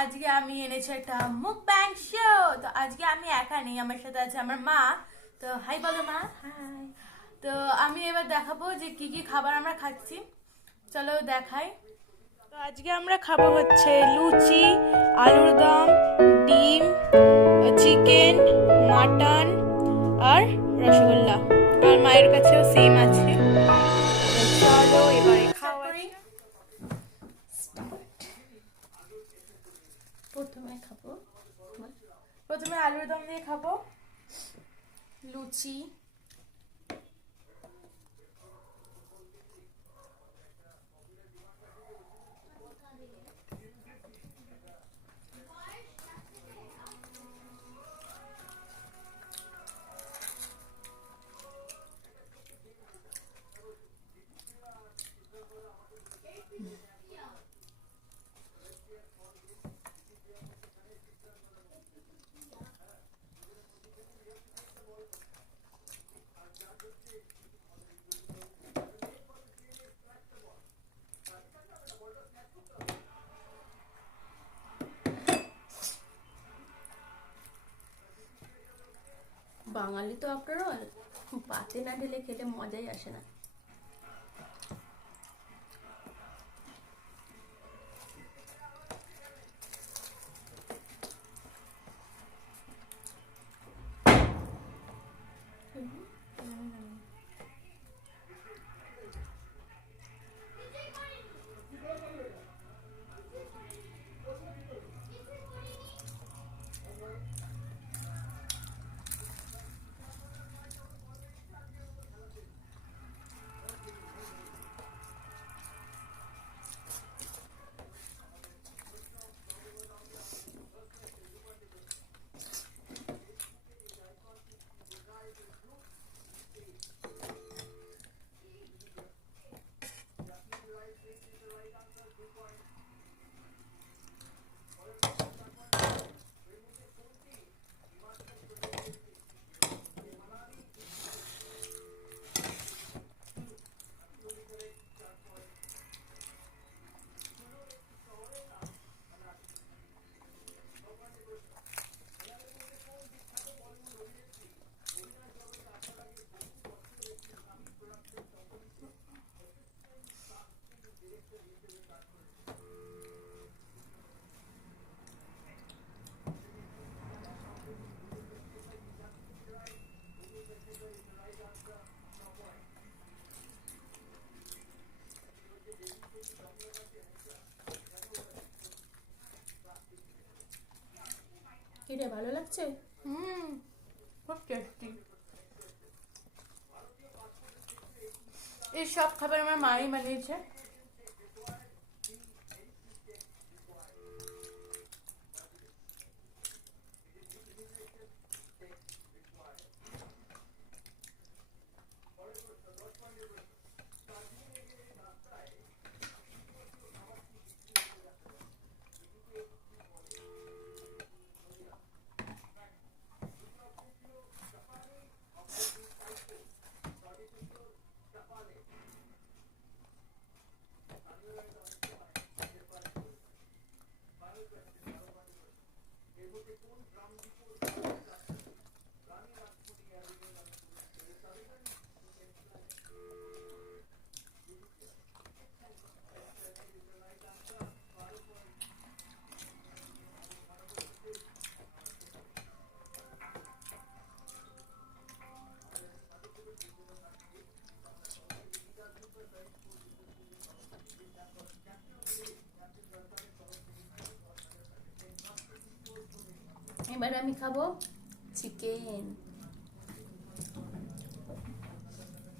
আজকে আমি এনেছি একটা মুকব্যাং শো। তো আজকে আমি একা নেই, আমার সাথে আছে আমার মা। তো হাই বলো মা। হাই। তো আমি এবার দেখাবো যে কি কি খাবার আমরা খাচ্ছি। চলো দেখাই। তো আজকে আমরা খাবো হচ্ছে লুচি, আলুর দম, ডিম, চিকেন, মাটন আর রসগোল্লা। আর মায়ের কাছেও সেম আছে। তো চলো এবারে খাওয়া স্টার্ট। প্রথমে খাবো, প্রথমে আলুর দম দিয়ে খাবো, লুচি, বাঙালি তো আফটার অল পাতে না ঢেলে খেলে মজাই আসে না। কি রে, ভালো লাগছে? খুব টেস্টি। এই সব খাবার আমার মাই বানিয়েছে। এবার আমি খাবো চিকেন।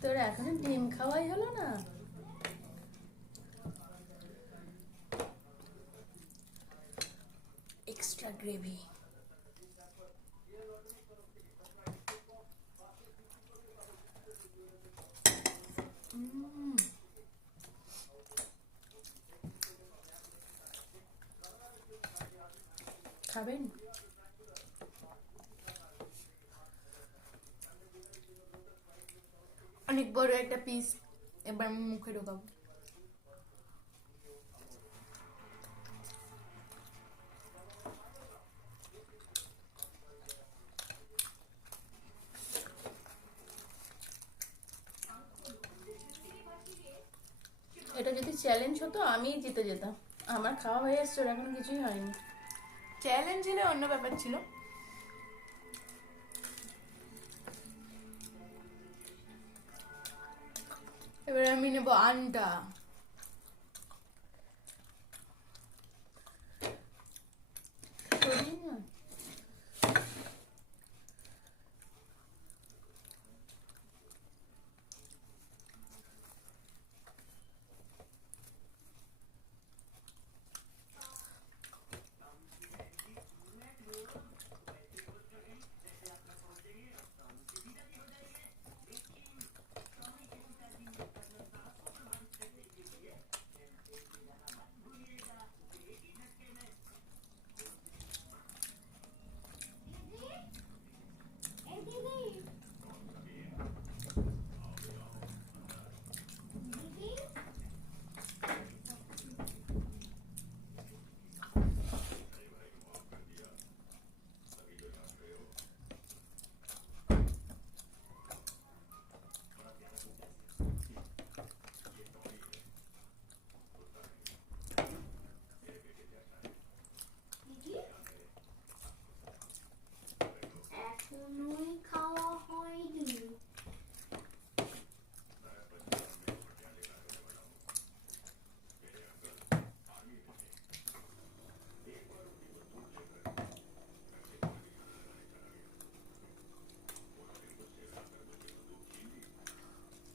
তোর এখনো ডিম খাওয়াই হলো না? Extra gravy. খাবেন? অনেক বড় একটা পিস, এবার আমি মুখে ঢোকাবো। চ্যালেঞ্জ হতো আমি জিতে যেতাম। আমার খাওয়া হয়ে এসছে, ওর এখনো কিছুই হয়নি। চ্যালেঞ্জ হলে অন্য ব্যাপার ছিল। এবারে আমি নেবো আন্ডা। সরিয়ে না। এখনোই খাওয়া হয়নি।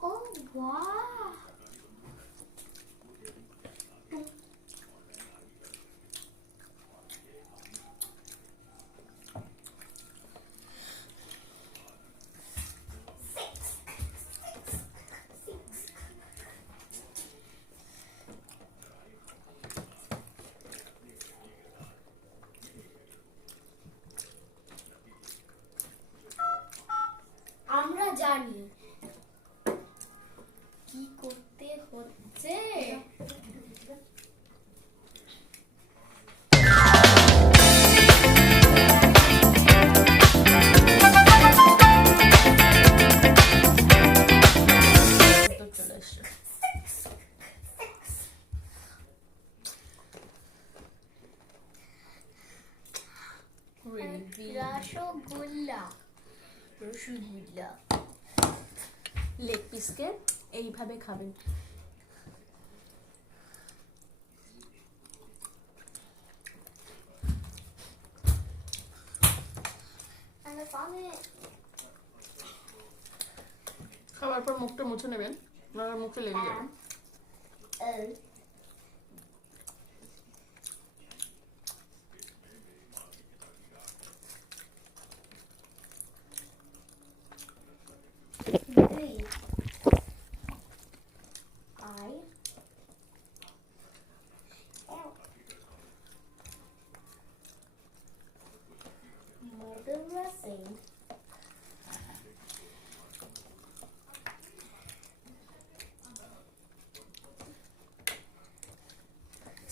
ও বাহ, আমরা জানি কি করতে হচ্ছে। তো চলে এসছে। রসগোল্লা, রসগোল্লা। লেগ পিসকে এইভাবে খাবেন। খাওয়ার পর মুখটা মুছে নেবেন, নাহলে মুখে লেগে যাবে।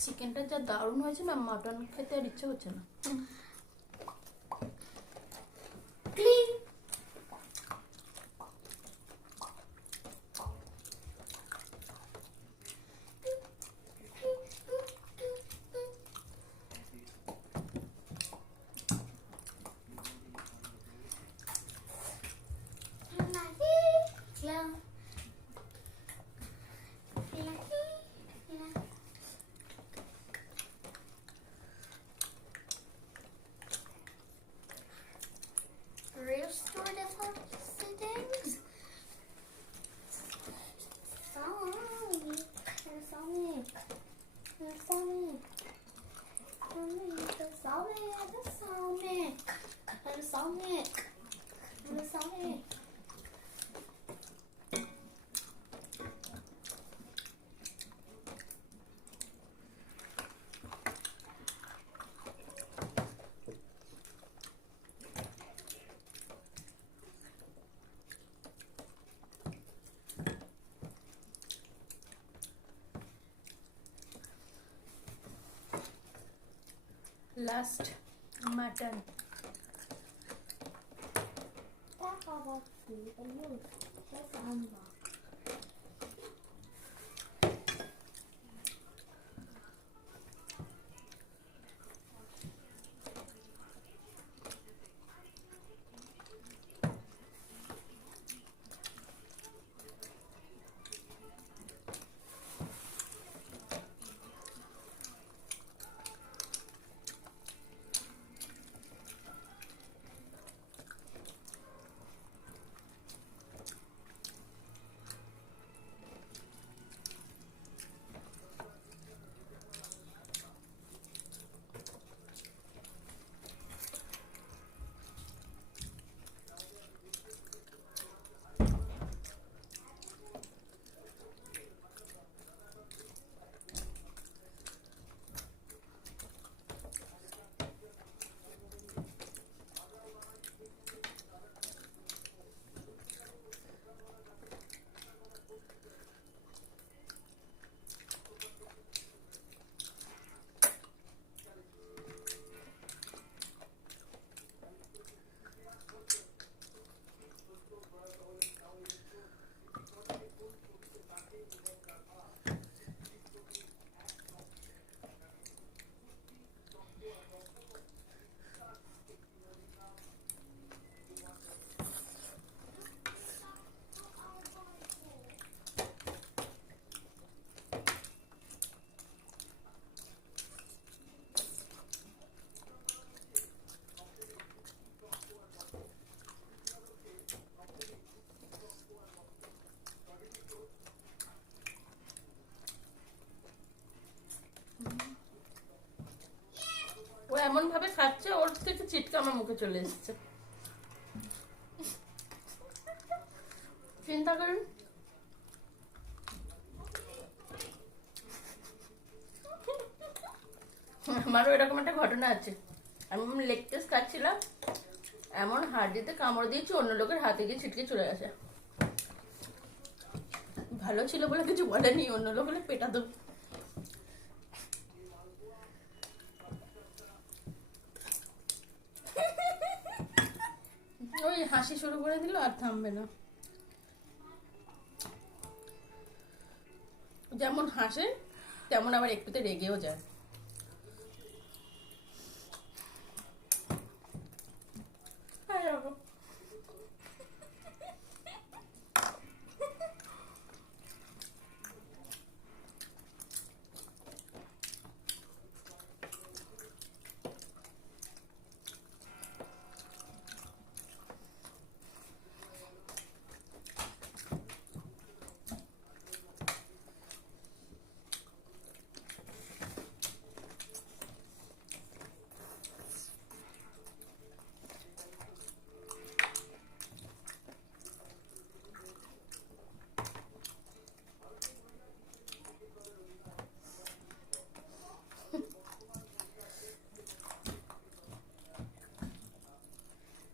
চিকেনটা যা দারুণ হয়েছে না, মাটন খেতে আর ইচ্ছে হচ্ছে না। Restore the settings. Sonic, Sonic, Sonic, Sonic, Sonic. Last mutton. আমার মুখে চলে এসেছে। চিন্তা করুন, আমারও এরকম একটা ঘটনা আছে। আমি লেগ পিস খাচ্ছিলাম, এমন হাড়িতে কামড় দিয়েছি অন্য লোকের হাতে গিয়ে ছিটকে চলে গেছে। ভালো ছিল বলে কিছু বলেনি, অন্য লোকের পেটা দেবো। ওই হাসি শুরু করে দিল আর থামবে না। যেমন হাসে তেমন আবার একটুতে রেগেও যায়।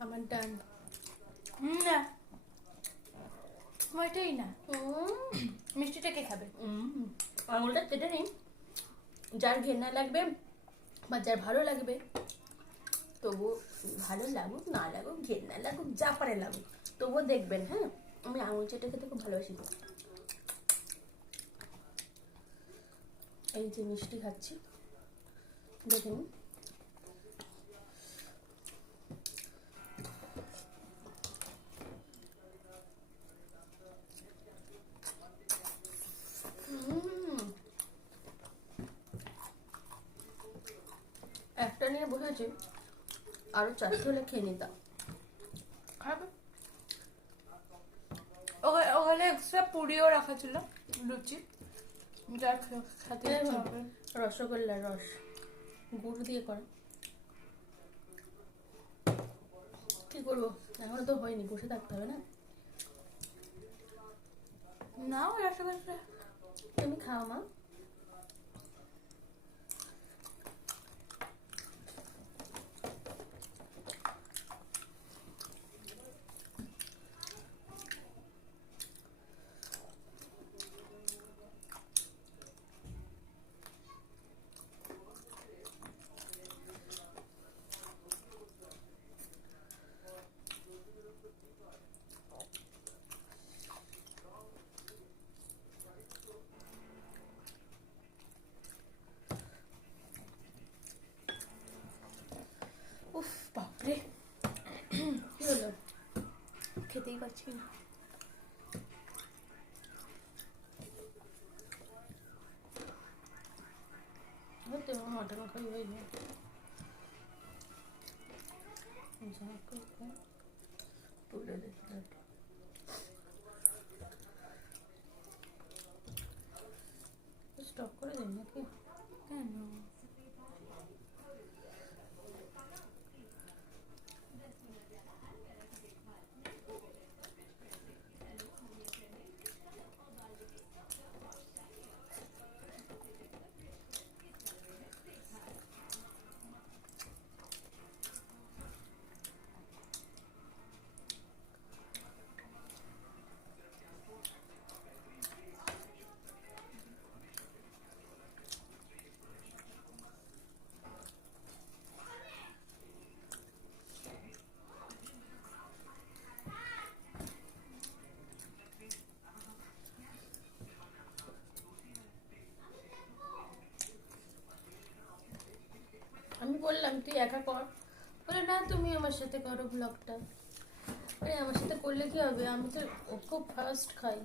আমার ডান। না তোমারটাই না, মিষ্টিটা কে খাবে? আঙুলটা চেটে নিই, যার ঘেন্না লাগবে বা যার ভালো লাগবে, তবু ভালো লাগুক না লাগুক, ঘেন্না লাগুক, যা পারে লাগুক, তবুও দেখবেন। হ্যাঁ, আমি আঙুল চেটে খেতে খুব ভালোবাসি। এই যে মিষ্টি খাচ্ছি, দেখুন। একটা নিয়ে বসেছি, আরো 4টে হলে খেয়ে নিতাম। খাবে? ওখানে এক্সট্রা পুরিও রাখা ছিল, লুচি, যা খেতে ইচ্ছা হবে। রসগোল্লা রস গুড় দিয়ে করা। কি করবো, এখনো তো হয়নি, বসে থাকতে হবে না। নাও রসগোল্লা। তুমি খাও মা। উফ বাপরে, কি হলো? খেতেই পারছি না। হয়তো মাথা মাখাই হয়ে যায়। তুলে দেখি স্টপ করে দিন নাকি? কেন? আমি বললাম তুই একা কর, বলে না তুমি আমার সাথে করো ব্লগটা। আরে আমার সাথে করলে কি হবে, আমি তো খুব ফাস্ট খাই,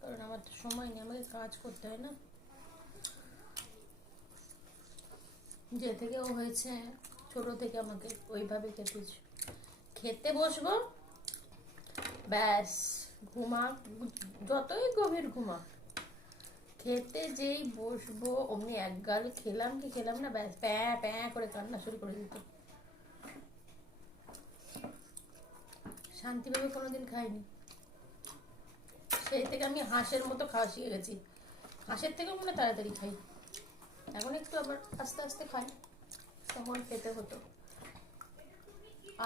কারণ আমার তো সময় নেই, আমাকে কাজ করতে হয় না। যে থেকে ও হয়েছে, ছোট থেকে আমাকে ওইভাবে কেটেছে। খেতে বসবো, ব্যাস, ঘুমা, যতই গভীর ঘুমা, খেতে যেই বসবো অমনি এক গাল খেলাম কি খেলাম না, ব্যাস প্যাঁ প্যাঁ করে কান্না শুরু করে দিত। শান্তিভাবে কোনোদিন খাইনি, সেই থেকে আমি হাঁসের মতো খাওয়া শিখে গেছি। হাঁসের থেকেও মনে তাড়াতাড়ি খাই, এখন একটু আবার আস্তে আস্তে খাই। তখন খেতে হতো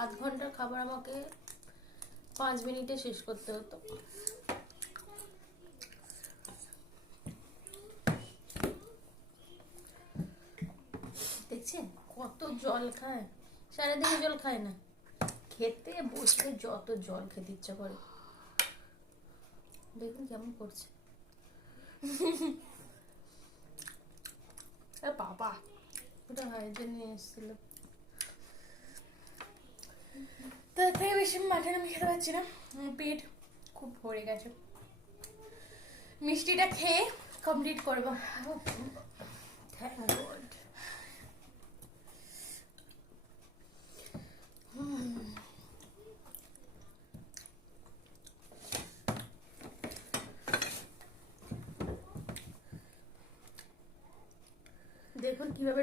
8 ঘন্টার খাবার আমাকে 5 মিনিটে শেষ করতে হতো। দেখছেন কত জল খায়, সারাদিনে জল খায় না, খেতে বসলে যত জল খেতে ইচ্ছা করে। দেখুন কেমন করছে। বাবা ওটা হয় জন্য এসেছিল। তো এর থেকে বেশি মাটন আমি খেতে পারছি না, পেট খুব ভরে গেছে। মিষ্টিটা খেয়ে কমপ্লিট করবো। Thank god. দেখুন কিভাবে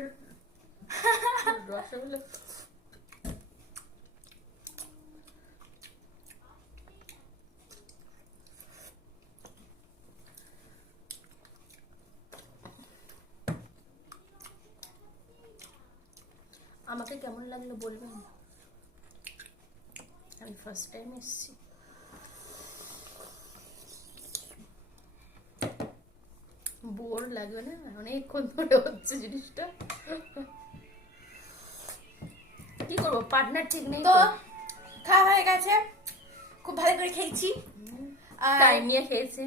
রসগোল্লা আমাকে কেমন লাগলো বলবেন? আমি ফার্স্ট টাইম এসেছি। বোর লাগবে না? অনেকক্ষণ ধরে হচ্ছে জিনিসটা। কি করবো, পার্টনার ঠিক নেই তো তো। খাওয়া হয়ে গেছে, খুব ভালো করে খেয়েছি। আর টাইম নিয়ে খেয়েছে।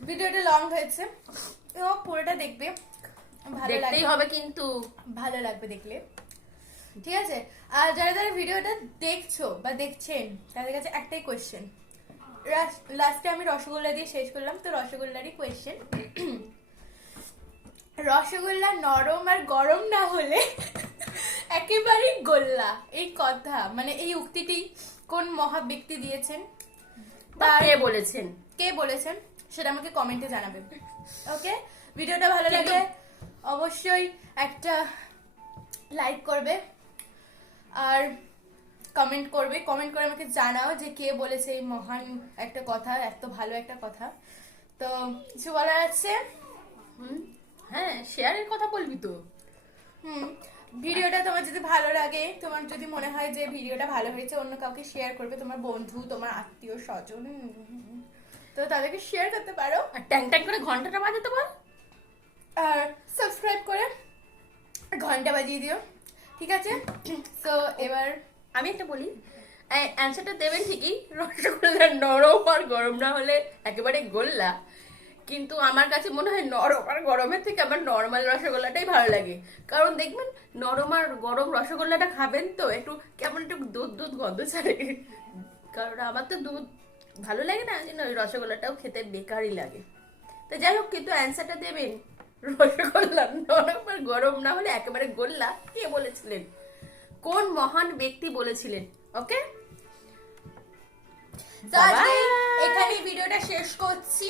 ভিডিওটা লং হয়েছে, তো পুরোটা দেখবে, ভালো দেখতেই লাগবে, হবে কিন্তু। ভালো লাগবে দেখলে, ঠিক আছে? আর যারা যারা ভিডিওটা দেখছো বা দেখছেন তাদের কাছে একটাই কোয়েশ্চেন, লাস্টে আমি রসগোল্লা দিয়ে শেষ করলাম, তো রসগোল্লারই কোয়েশ্চেন, রসগোল্লা নরম আর গরম না হলে একেবারেই গোল্লা, এই কথা মানে এই উক্তিটি কোন মহা ব্যক্তি দিয়েছেন, কে বলেছেন, কে বলেছেন সেটা আমাকে কমেন্টে জানাবেন। ওকে, ভিডিওটা ভালো লাগলে অবশ্যই একটা লাইক করবে আর কমেন্ট করবে, কমেন্ট করে আমাকে জানাও যে কে বলেছে এই মহান একটা কথা, এত ভালো একটা কথা। তো কিছু বলার আছে? হ্যাঁ শেয়ারের কথা বলবি তো। ভিডিওটা তোমার যদি ভালো লাগে, তোমার যদি মনে হয় যে ভিডিওটা ভালো হয়েছে, অন্য কাউকে শেয়ার করবে, তোমার বন্ধু, তোমার আত্মীয় স্বজন, তো তাদেরকে শেয়ার করতে পারো। আর ট্যাং ট্যাং করে ঘন্টাটা বাজাতে বল, আর সাবস্ক্রাইব করে ঘন্টা বাজিয়ে দিও, ঠিক আছে? তো এবার আমি একটা বলি, অ্যান্সারটা দেবেন ঠিকই, রসগোল্লা নরম আর গরম না হলে একেবারে গোল্লা, কিন্তু আমার কাছে মনে হয় নরম আর গরমের থেকে আমার নর্মাল রসগোল্লাটাই ভালো লাগে। কারণ দেখবেন নরম আর গরম রসগোল্লাটা খাবেন তো একটু কেমন একটু দুধ দুধ গন্ধ ছাড়ে, কারণ আমার তো দুধ ভালো লাগে না, জন্য ওই রসগোল্লাটাও খেতে বেকারই লাগে। তো যাই হোক, কিন্তু অ্যান্সারটা দেবেন, রসগোল্লা নরম আর গরম না হলে একেবারে গোল্লা কে বলেছিলেন, কোন মহান ব্যক্তি বলেছিলেন? ওকে, তো আজকে এখানে ভিডিওটা শেষ করছি,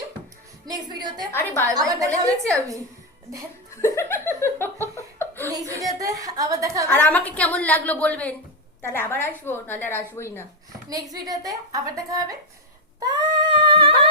নেক্সট ভিডিওতে আরে বাই বাই বলে দিয়েছি আমি। নেক্সট ভিডিওতে আবার দেখা হবে। আর আমাকে কেমন লাগলো বলবেন, তাহলে আবার আসবো, নাহলে আর আসবোই না। নেক্সট ভিডিওতে আবার দেখা হবে। বাই।